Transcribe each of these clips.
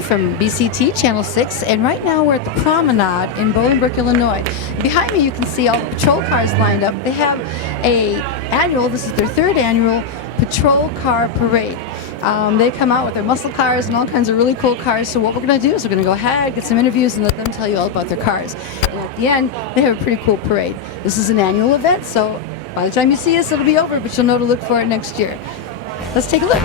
Becky from BCT Channel 6, and right now we're at the Promenade in Bolingbrook, Illinois. Behind me you can see all the patrol cars lined up. They have this is their third annual patrol car parade. They come out with their muscle cars and all kinds of really cool cars. So what we're going to do is we're going to go ahead, get some interviews, and let them tell you all about their cars. And at the end, they have a pretty cool parade. This is an annual event, so by the time you see us, it'll be over, but you'll know to look for it next year. Let's take a look.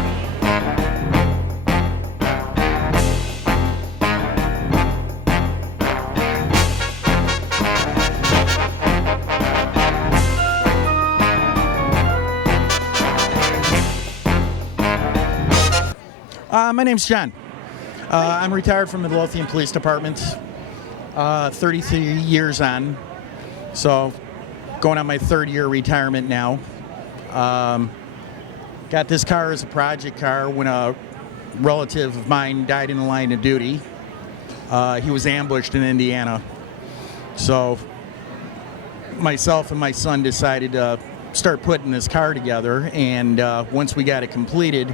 My name's John. I'm retired from the Midlothian Police Department, 33 years on, so going on my third year retirement now. Got this car as a project car when a relative of mine died in the line of duty. He was ambushed in Indiana. So myself and my son decided to start putting this car together, and once we got it completed,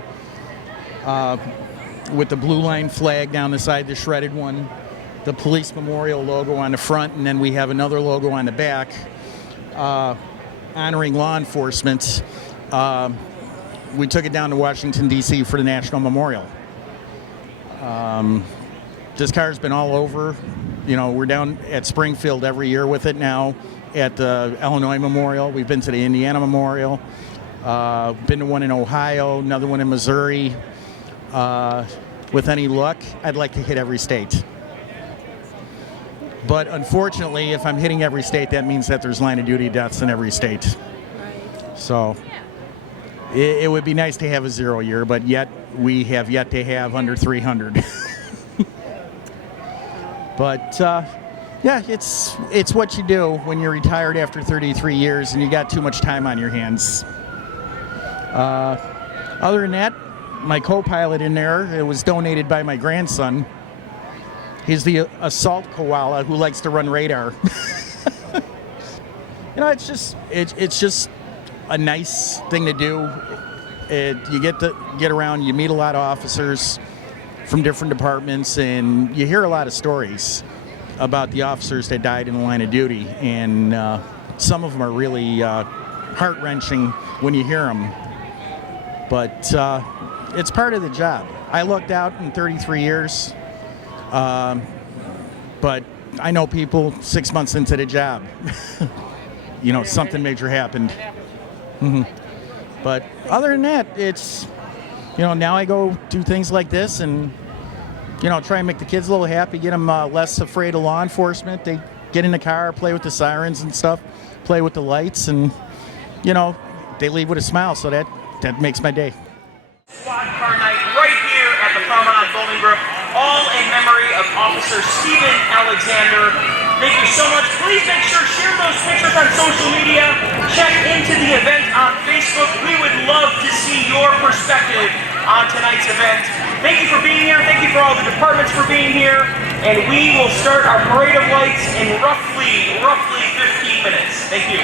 with the blue line flag down the side, the shredded one, the police memorial logo on the front, and then we have another logo on the back honoring law enforcement. We took it down to Washington, D.C. for the National Memorial. This car's been all over. You know, we're down at Springfield every year with it now, at the Illinois Memorial. We've been to the Indiana Memorial, been to one in Ohio, another one in Missouri. With any luck, I'd like to hit every state. But unfortunately, if I'm hitting every state, that means that there's line of duty deaths in every state. So it would be nice to have a 0 year, but yet we have yet to have under 300. But yeah, it's what you do when you're retired after 33 years and you got too much time on your hands. Other than that, my co-pilot in there, it was donated by my grandson. He's the assault koala who likes to run radar. You know, it's just a nice thing to do. You get to get around, you meet a lot of officers from different departments, and you hear a lot of stories about the officers that died in the line of duty, and some of them are really heart-wrenching when you hear them. But it's part of the job. I lucked out in 33 years, but I know people 6 months into the job, you know, something major happened. Mm-hmm. But other than that, it's, you know, now I go do things like this and, you know, try and make the kids a little happy, get them less afraid of law enforcement. They get in the car, play with the sirens and stuff, play with the lights, and, you know, they leave with a smile, so that makes my day. Squad car night right here at the Promenade Bolingbrook, all in memory of Officer Stephen Alexander. Thank you so much. Please make sure share those pictures on social media. Check into the event on Facebook. We would love to see your perspective on tonight's event. Thank you for being here. Thank you for all the departments for being here. And we will start our parade of lights in roughly 15 minutes. Thank you.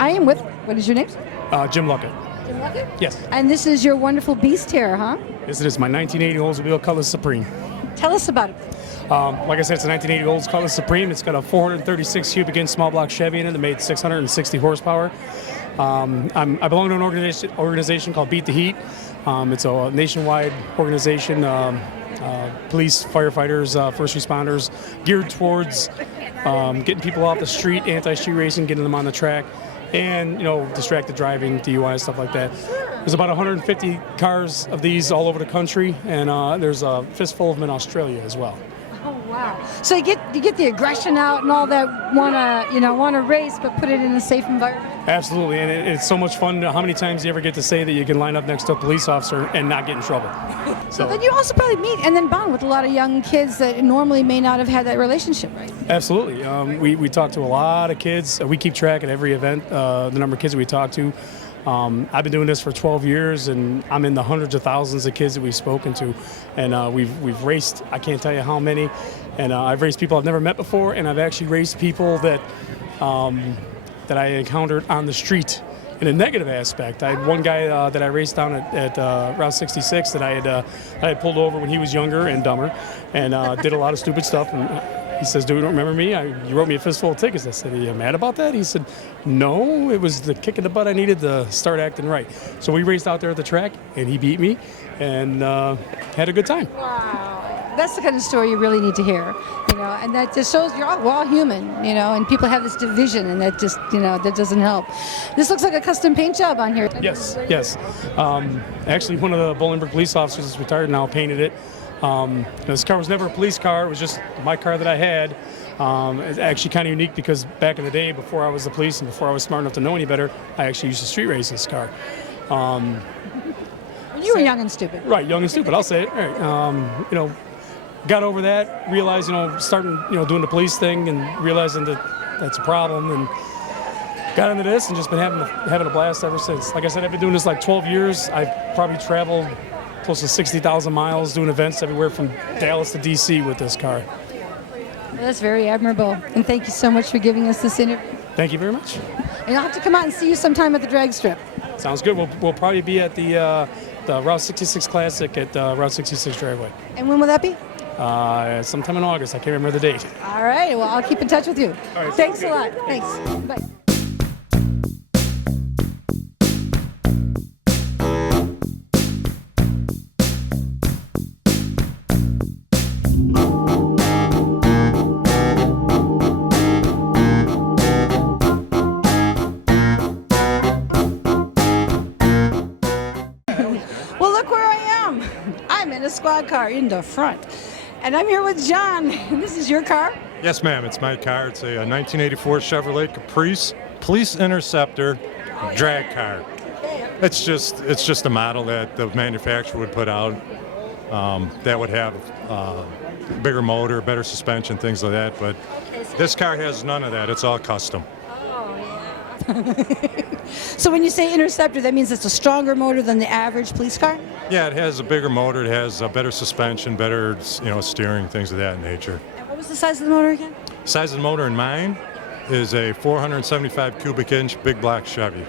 I am with, what is your name? Jim Luckett. Jim Luckett? Yes. And this is your wonderful beast here, huh? Yes, it is. My 1980 Oldsmobile Cutlass Supreme. Tell us about it. Like I said, it's a 1980 Olds Cutlass Supreme. It's got a 436 cubic inch small block Chevy in it that made 660 horsepower. I belong to an organization called Beat the Heat. It's a nationwide organization, police, firefighters, first responders, geared towards getting people off the street, anti-street racing, getting them on the track, and, you know, distracted driving, DUI, stuff like that. There's about 150 cars of these all over the country, and there's a fistful of them in Australia as well. Oh, wow. Wow. So you get the aggression out and all that, wanna race, but put it in a safe environment. Absolutely, and it's so much fun. How many times do you ever get to say that you can line up next to a police officer and not get in trouble? So Then you also probably meet and then bond with a lot of young kids that normally may not have had that relationship, right? absolutely, we talk to a lot of kids. We keep track at every event the number of kids that we talk to. I've been doing this for 12 years, and I'm in the hundreds of thousands of kids that we've spoken to, and we've raced. I can't tell you how many, and I've raced people I've never met before, and I've actually raced people that I encountered on the street in a negative aspect. I had one guy that I raced down at Route 66 that I had pulled over when he was younger and dumber, and did a lot of stupid stuff. And he says, "Do you remember me? You wrote me a fistful of tickets." I said, "Are you mad about that?" He said, "No, it was the kick in the butt I needed to start acting right." So we raced out there at the track, and he beat me, and had a good time. Wow. That's the kind of story you really need to hear, and that just shows we're all human, and people have this division, and that just, that doesn't help. This looks like a custom paint job on here. Yes. Actually, one of the Bolingbrook police officers is retired now, painted it. This car was never a police car. It was just my car that I had. It's actually kind of unique because back in the day, before I was the police and before I was smart enough to know any better, I actually used to street race this car. You were young and stupid. Right, young and stupid. I'll say it. Right. Got over that, realized, starting, doing the police thing and realizing that that's a problem, and got into this and just been having a blast ever since. Like I said, I've been doing this like 12 years. I've probably traveled close to 60,000 miles doing events everywhere from Dallas to DC with this car. Well, that's very admirable, and thank you so much for giving us this interview. Thank you very much. And I'll have to come out and see you sometime at the drag strip. Sounds good. We'll probably be at the Route 66 Classic at Route 66 Driveway. And when will that be? Sometime in August. I can't remember the date. All right. Well, I'll keep in touch with you. All right, Thanks a lot. Thanks. Bye. Well, look where I am. I'm in a squad car in the front. And I'm here with John. This is your car? Yes, ma'am. It's my car. It's a 1984 Chevrolet Caprice Police Interceptor drag car. It's just a model that the manufacturer would put out that would have bigger motor, better suspension, things like that. But this car has none of that. It's all custom. So when you say Interceptor, that means it's a stronger motor than the average police car? Yeah, it has a bigger motor. It has a better suspension, better steering, things of that nature. And what was the size of the motor again? Size of the motor in mine is a 475 cubic inch big block Chevy.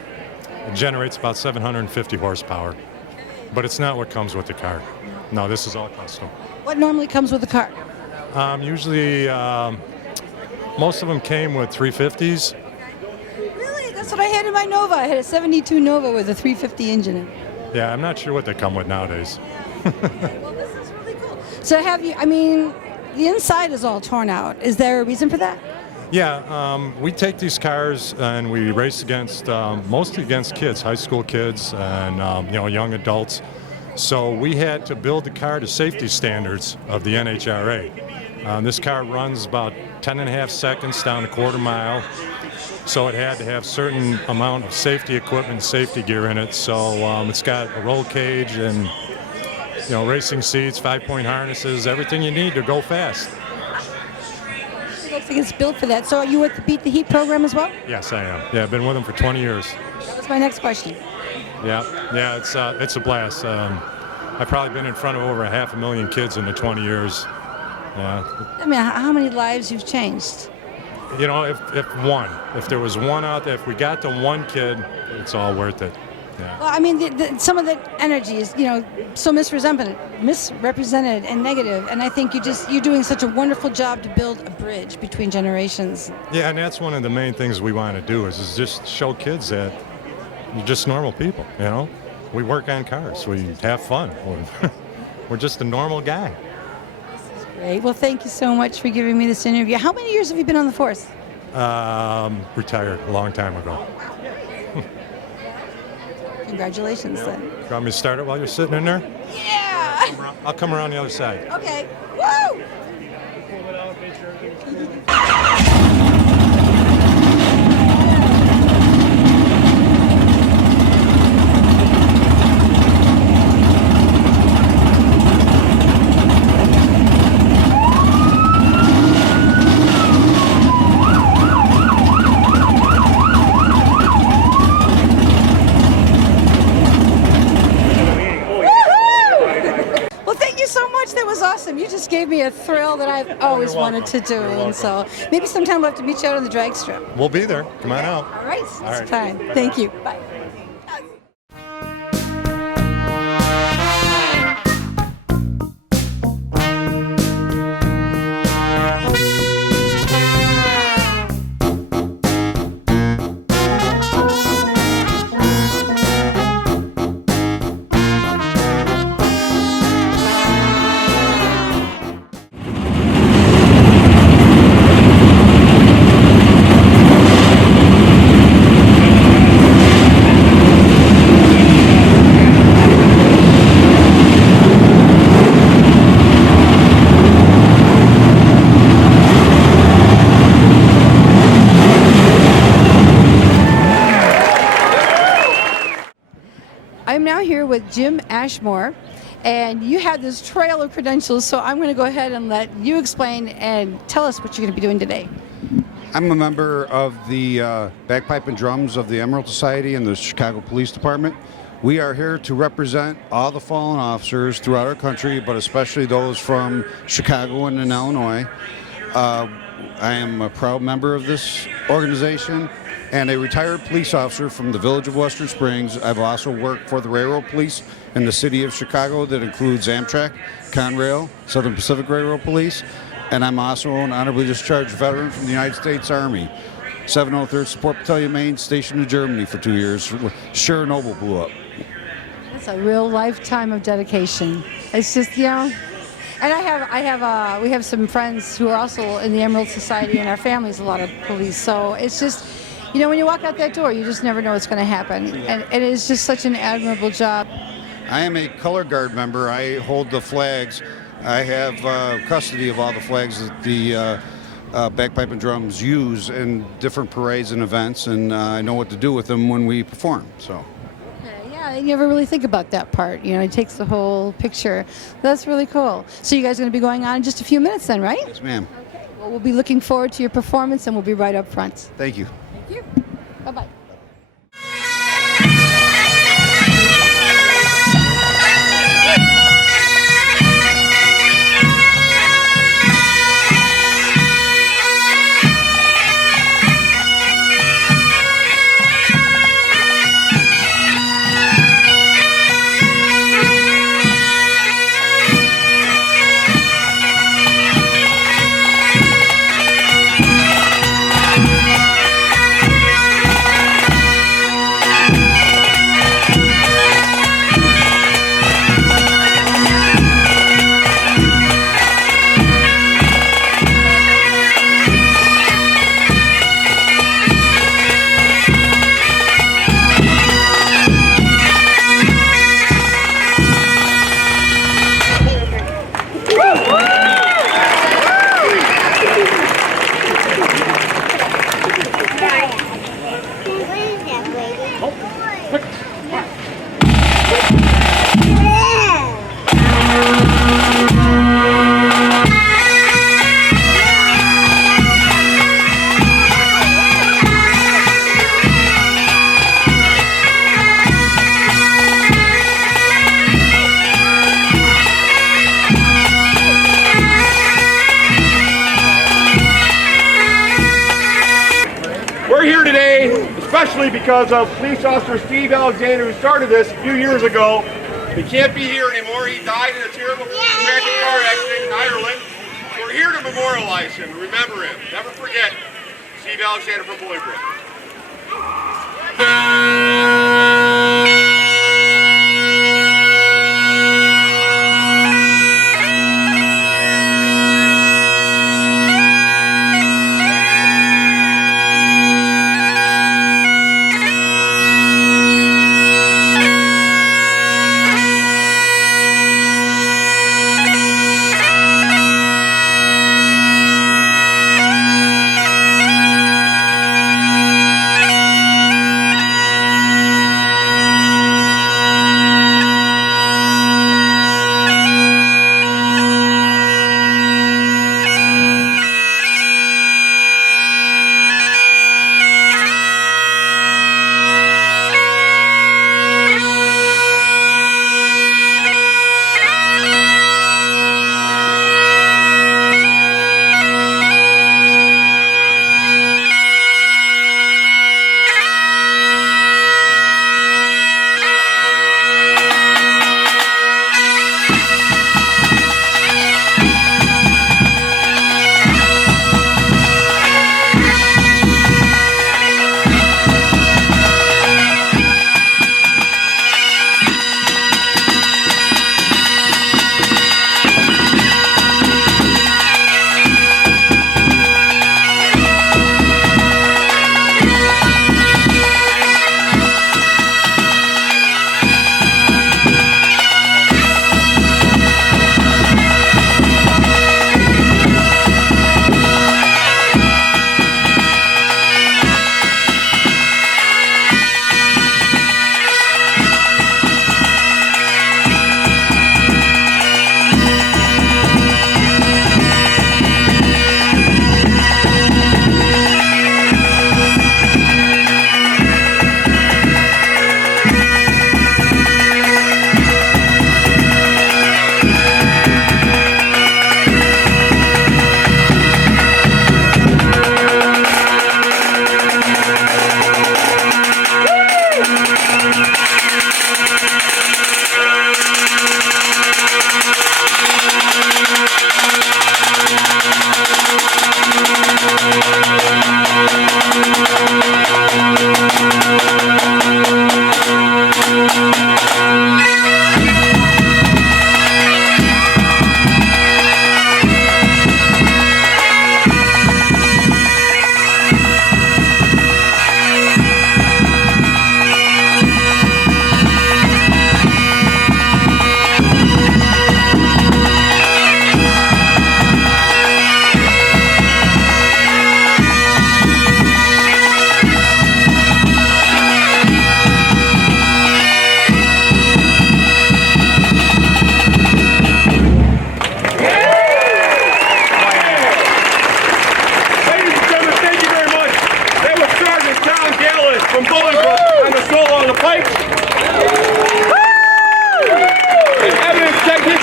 It generates about 750 horsepower, but it's not what comes with the car. No, this is all custom. What normally comes with the car? Usually, most of them came with 350s. Really? That's what I had in my Nova. I had a 72 Nova with a 350 engine in it. Yeah, I'm not sure what they come with nowadays. Well, this is really cool. So the inside is all torn out. Is there a reason for that? Yeah, we take these cars and we race against, mostly against kids, high school kids and, young adults. So we had to build the car to safety standards of the NHRA. This car runs about 10 and a half seconds down a quarter mile. So it had to have certain amount of safety equipment, safety gear in it. So it's got a roll cage and, racing seats, 5-point harnesses, everything you need to go fast. It looks like it's built for that. So are you with the Beat the Heat program as well? Yes, I am. Yeah, I've been with them for 20 years. That was my next question. Yeah, it's a blast. I've probably been in front of over 500,000 kids in the 20 years. Yeah. How many lives you've changed? If there was one out there, if we got to one kid, it's all worth it. Yeah. Well, some of the energy is, so misrepresented and negative. And I think you're doing such a wonderful job to build a bridge between generations. Yeah, and that's one of the main things we want to do is just show kids that you're just normal people, We work on cars. We have fun. We're just a normal guy. Great. Well, thank you so much for giving me this interview. How many years have you been on the force? Retired a long time ago. Congratulations, then. You want me to start it while you're sitting in there? Yeah! I'll come around the other side. Okay. Woo! Well, thank you so much. That was awesome. You just gave me a thrill that I've always wanted to do. And so maybe sometime we'll have to meet you out on the drag strip. We'll be there. Come on out. All right. All right. It's time. Thank you. Bye. I'm now here with Jim Ashmore, and you have this trail of credentials, so I'm going to go ahead and let you explain and tell us what you're going to be doing today. I'm a member of the Bagpipe and Drums of the Emerald Society and the Chicago Police Department. We are here to represent all the fallen officers throughout our country, but especially those from Chicago and in Illinois. I am a proud member of this organization and a retired police officer from the village of Western Springs. I've also worked for the Railroad Police in the city of Chicago that includes Amtrak, Conrail, Southern Pacific Railroad Police, and I'm also an honorably discharged veteran from the United States Army. 703rd Support Battalion, Maine, stationed in Germany for 2 years. Chernobyl blew up. That's a real lifetime of dedication. It's just, you know, and we have some friends who are also in the Emerald Society, and our family's a lot of police. So it's just, you know, when you walk out that door, you just never know what's going to happen. And it is just such an admirable job. I am a color guard member. I hold the flags. I have custody of all the flags that the Bagpipe and Drums use in different parades and events, and I know what to do with them when we perform. So. Yeah, you never really think about that part. You know, it takes the whole picture. That's really cool. So you guys are going to be going on in just a few minutes then, right? Yes, ma'am. Okay. Well, we'll be looking forward to your performance, and we'll be right up front. Thank you. Thank you. Bye-bye. We're here today, especially because of police officer Steve Alexander, who started this a few years ago. He can't be here anymore. He died in a terrible tragic car accident in Ireland. So we're here to memorialize him and remember him. Never forget Steve Alexander from Bolingbrook.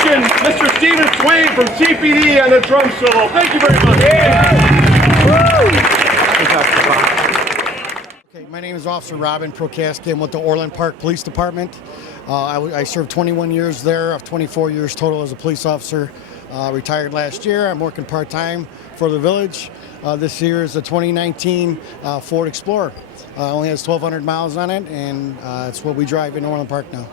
mention Mr. Stephen Swain from CPD on the drum solo. Thank you very much. Okay, my name is Officer Robin Prokaska. I'm with the Orland Park Police Department. I served 21 years there, of 24 years total as a police officer. Retired last year. I'm working part-time for the village. This year is the 2019 Ford Explorer. Only has 1,200 miles on it, and it's what we drive in Orland Park now.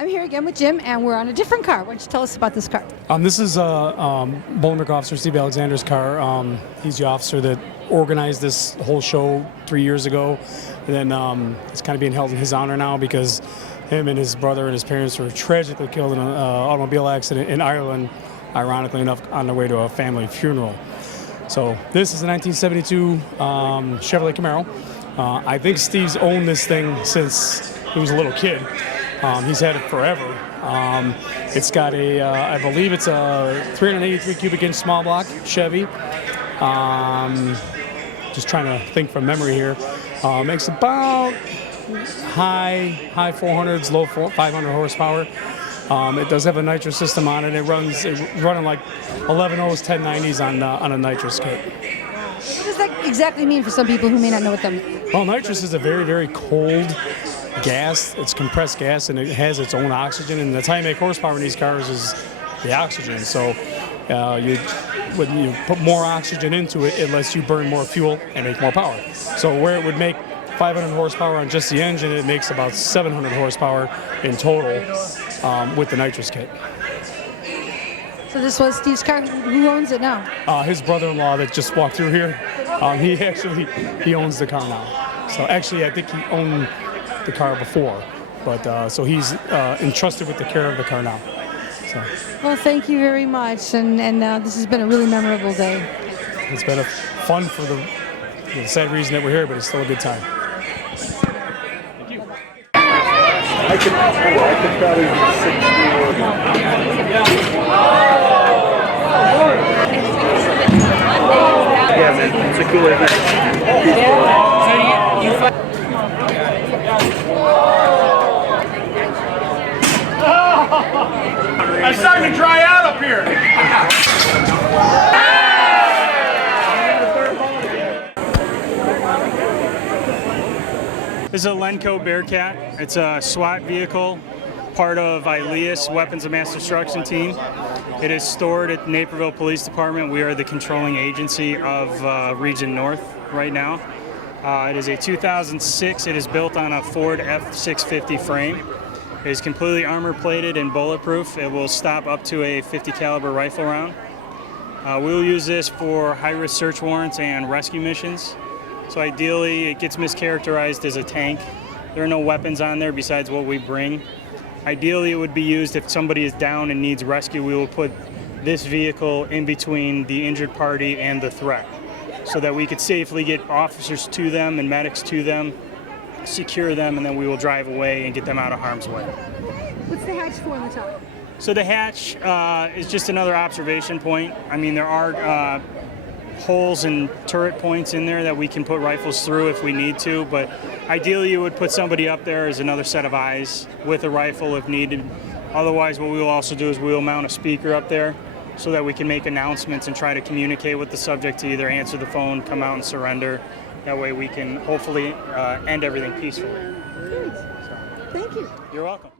I'm here again with Jim, and we're on a different car. Why don't you tell us about this car? This is Bolingbrook Officer Steve Alexander's car. He's the officer that organized this whole show 3 years ago. And then it's kind of being held in his honor now because him and his brother and his parents were tragically killed in an automobile accident in Ireland, ironically enough, on their way to a family funeral. So this is a 1972 Chevrolet Camaro. I think Steve's owned this thing since he was a little kid. He's had it forever. It's got a, I believe it's a 383 cubic inch small block Chevy. Just trying to think from memory here. Makes about high 400s, low 500 horsepower. It does have a nitrous system on it. It's running like 11.0s, 1090s on a nitrous kit. What does that exactly mean for some people who may not know what that means? Well, nitrous is a very, very cold gas. It's compressed gas, and it has its own oxygen. And that's how you make horsepower in these cars is the oxygen. So when you put more oxygen into it, it lets you burn more fuel and make more power. So where it would make 500 horsepower on just the engine, it makes about 700 horsepower in total with the nitrous kit. So this was Steve's car. Who owns it now? His brother-in-law that just walked through here, he owns the car now. So actually, I think he owned the car before, but so he's entrusted with the care of the car now. So. Well, thank you very much, and this has been a really memorable day. It's been fun for the sad reason that we're here, but it's still a good time. I could probably be 60. Yeah, man, it's a cool event. I'm starting to dry out up here. This is a Lenco Bearcat. It's a SWAT vehicle, part of ILEAS, Weapons of Mass Destruction team. It is stored at the Naperville Police Department. We are the controlling agency of Region North right now. It is a 2006. It is built on a Ford F650 frame. It is completely armor plated and bulletproof. It will stop up to a 50 caliber rifle round. We will use this for high-risk search warrants and rescue missions. So ideally, it gets mischaracterized as a tank. There are no weapons on there besides what we bring. Ideally, it would be used if somebody is down and needs rescue. We will put this vehicle in between the injured party and the threat so that we could safely get officers to them and medics to them, secure them, and then we will drive away and get them out of harm's way. What's the hatch for on the top? So the hatch is just another observation point. I mean, there are holes and turret points in there that we can put rifles through if we need to, but ideally you would put somebody up there as another set of eyes with a rifle if needed. Otherwise, what we will also do is we will mount a speaker up there so that we can make announcements and try to communicate with the subject to either answer the phone, come out and surrender. That way we can hopefully end everything peacefully. Great. Thank you. You're welcome.